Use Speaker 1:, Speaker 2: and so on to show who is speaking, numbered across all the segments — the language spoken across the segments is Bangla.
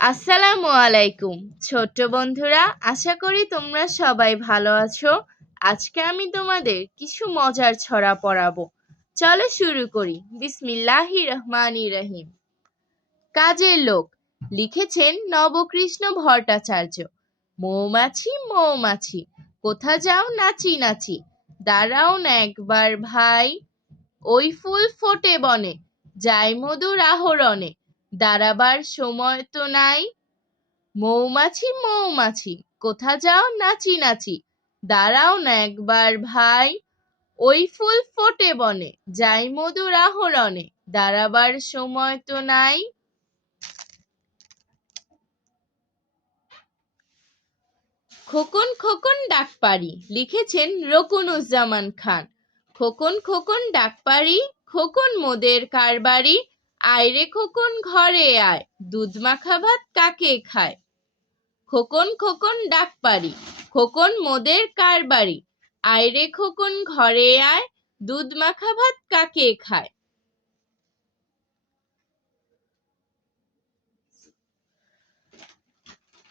Speaker 1: আসসালামু আলাইকুম, ছোট্ট বন্ধুরা, আশা করি তোমরা সবাই ভালো আছো। আজকে আমি তোমাদের কিছু মজার ছড়া পড়াবো। চলো শুরু করি। বিসমিল্লাহি রহমানি রহিম। কাজের লোক লিখেছেন নবকৃষ্ণ ভট্টাচার্য। মৌমাছি মৌমাছি, কোথা যাও নাচি নাচি, দাঁড়াও না একবার ভাই। ওই ফুল ফোটে বনে যাই মধুর আহরণে দাঁড়াবার সময় তো নাই। মৌমাছি মৌমাছি, কোথা যাও নাচি নাচি। দাঁড়াও না একবার ভাই। ওই ফুল ফোটে বনে, যাই মধুর আহরণে, দাঁড়াবার সময় তো নাই। খোকন খোকন ডাকপারি লিখেছেন রকুনুজ্জামান খান। খোকন খোকন ডাকপারি খোকন মোদের কারবারি আয় রে খোকন ঘরে আয়, দুধ মাখা ভাত কাকে খায়? খোকন খোকন ডাকপারি খোকন মোদের কারবারি। আয় রে খোকন ঘরে আয়, দুধ মাখা ভাত কাকে খায়?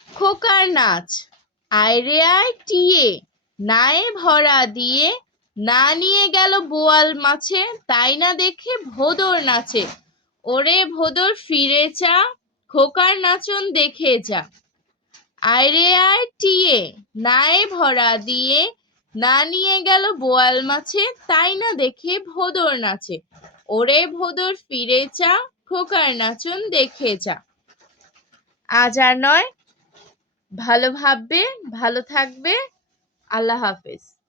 Speaker 1: খোকার নাচ, আয় রে আয় টিয়ে, নায়ে ভরা দিয়ে, না নিয়ে গেল বোয়াল মাছে, তাই না দেখে ভোদর নাচে। ওরে ভোদর ফিরে চা খোকার নাচন দেখে যা। আয় রে আয় টিয়ে, নায়ে ভরা দিয়ে, না নিয়ে গেল বোয়াল মাছে, তাই না দেখে ভোদর নাচে। ওরে ভোদর ফিরে চা খোকার নাচন দেখে যা। আজ আর নয়, ভালো ভাববে, ভালো থাকবে, আল্লাহ হাফেজ।